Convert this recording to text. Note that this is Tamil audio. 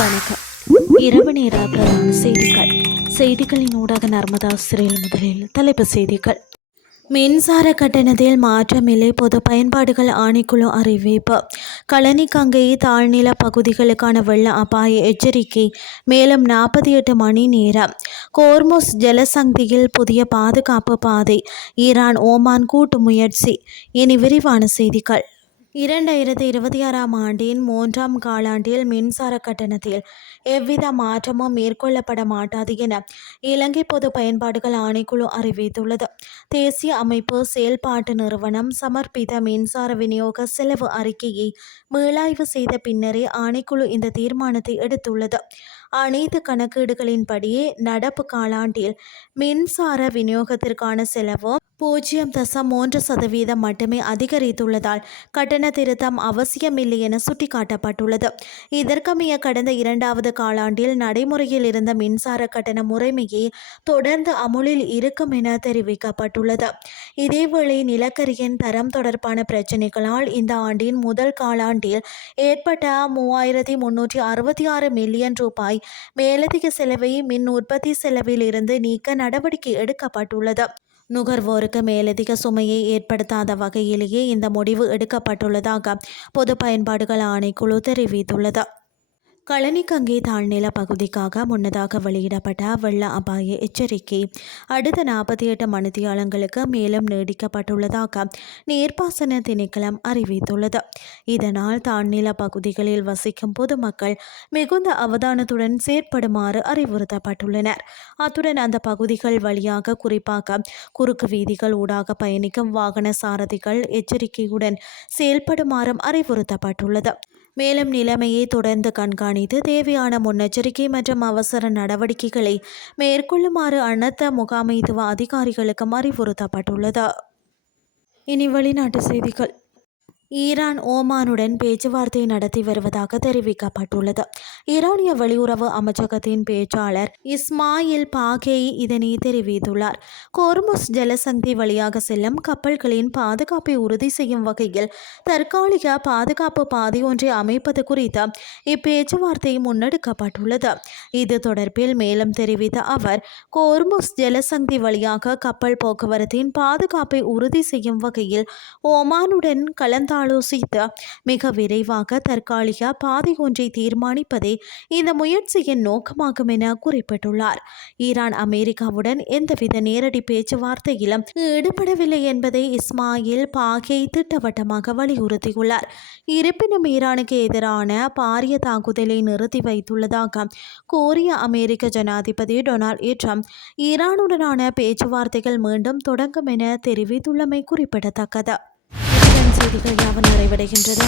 வணக்கம். இரவு நேர பிரதான செய்திகளின் ஊடாக நர்மதா சிறையில் முதலில் தலைப்புச் செய்திகள். மின்சார கட்டணத்தில் மாற்றமில்லை, பொது பயன்பாடுகள் ஆணைக்குழு அறிவிப்பு. களனிக்கங்கை தாழ்நில பகுதிகளுக்கான வெள்ள அபாய எச்சரிக்கை மேலும் 48 மணி நேரம். கோர்முஸ் ஜலசந்தியில் புதிய பாதுகாப்பு பாதை, ஈரான் ஓமான் கூட்டு முயற்சி. இனி விரிவான செய்திகள். 2026ஆம் ஆண்டின் 3ஆம் காலாண்டில் மின்சார கட்டணத்தில் எவ்வித மாற்றமும் மேற்கொள்ளப்பட மாட்டாது என இலங்கை பொது பயன்பாடுகள் ஆணைக்குழு அறிவித்துள்ளது. தேசிய அமைப்பு செயல்பாட்டு நிறுவனம் சமர்ப்பித்த மின்சார விநியோக செலவு அறிக்கையை மீளாய்வு செய்த பின்னரே ஆணைக்குழு இந்த தீர்மானத்தை எடுத்துள்ளது. அனைத்து கணக்கீடுகளின்படி நடப்பு காலாண்டில் மின்சார விநியோகத்திற்கான செலவு 0.3% மட்டுமே அதிகரித்துள்ளதால் கட்டண திருத்தம் அவசியமில்லை என சுட்டிக்காட்டப்பட்டுள்ளது. இதற்கமைய கடந்த 2வது காலாண்டில் நடைமுறையில் இருந்த மின்சார கட்டண முறைமையே தொடர்ந்து அமுலில் இருக்கும் என தெரிவிக்கப்பட்டுள்ளது. இதேவேளை நிலக்கரியின் தரம் தொடர்பான பிரச்சினைகளால் இந்த ஆண்டின் முதல் காலாண்டில் ஏற்பட்ட 3366 மில்லியன் ரூபாய் மேலதிக செலவை மின் உற்பத்தி செலவில் இருந்து நீக்க நடவடிக்கை எடுக்கப்பட்டுள்ளது. நுகர்வோருக்கு மேலதிக சுமையை ஏற்படுத்தாத வகையிலேயே இந்த முடிவு எடுக்கப்பட்டுள்ளதாக பொது பயன்பாடுகள் ஆணைக்குழு தெரிவித்துள்ளது. களனிக்கங்கை தாழ்நில பகுதிக்காக முன்னதாக வெளியிடப்பட்ட வெள்ள அபாய எச்சரிக்கை அடுத்த 48 மணித்தியாலங்களுக்கு மேலும் நீடிக்கப்பட்டுள்ளதாக நீர்ப்பாசன திணைக்களம் அறிவித்துள்ளது. இதனால் தாழ்நில பகுதிகளில் வசிக்கும் பொதுமக்கள் மிகுந்த அவதானத்துடன் செயற்படுமாறு அறிவுறுத்தப்பட்டுள்ளனர். அத்துடன் அந்த பகுதிகள் வழியாக குறிப்பாக குறுக்கு வீதிகள் ஊடாக பயணிக்கும் வாகன சாரதிகள் எச்சரிக்கையுடன் செயல்படுமாறும் அறிவுறுத்தப்பட்டுள்ளது. மேலும் நிலைமையை தொடர்ந்து கண்காணித்து தேவையான முன்னெச்சரிக்கை மற்றும் அவசர நடவடிக்கைகளை மேற்கொள்ளுமாறு அனைத்து முகாமைத்துவ அதிகாரிகளுக்கும் அறிவுறுத்தப்பட்டுள்ளது. இனி வெளிநாட்டு செய்திகள். ஈரான் ஓமானுடன் பேச்சுவார்த்தை நடத்தி வருவதாக தெரிவிக்கப்பட்டுள்ளது. ஈரானிய வெளியுறவு அமைச்சகத்தின் பேச்சாளர் இஸ்மாயில் பாகேய் இதனை தெரிவித்துள்ளார். கோர்முஸ் ஜலசந்தி வழியாக செல்லும் கப்பல்களின் பாதுகாப்பை உறுதி செய்யும் வகையில் தற்காலிக பாதுகாப்பு பாதை ஒன்றை அமைப்பது குறித்து இப்பேச்சுவார்த்தை முன்னெடுக்கப்பட்டுள்ளது. இது தொடர்பில் மேலும் தெரிவித்த அவர், கோர்முஸ் ஜலசந்தி வழியாக கப்பல் போக்குவரத்தின் பாதுகாப்பை உறுதி செய்யும் வகையில் ஓமானுடன் கலந்தாலோசித்து மிக விரைவாக தற்காலிக பாதை ஒன்றை தீர்மானிப்பதே இந்த முயற்சியின் நோக்கமாகும் என குறிப்பிட்டுள்ளார். ஈரான் அமெரிக்காவுடன் எந்தவித நேரடி பேச்சுவார்த்தையிலும் ஈடுபடவில்லை என்பதை இஸ்மாயில் பாகேய் திட்டவட்டமாக வலியுறுத்தியுள்ளார். இருப்பினும் ஈரானுக்கு எதிரான பாரிய தாக்குதலை நிறுத்தி வைத்துள்ளதாக கோரிய அமெரிக்க ஜனாதிபதி டொனால்ட் ட்ரம்ப் ஈரானுடனான பேச்சுவார்த்தைகள் மீண்டும் தொடங்கும் என தெரிவித்துள்ளமை குறிப்பிடத்தக்கது. செய்திகள் யாவும் நிறைவடைகின்றது.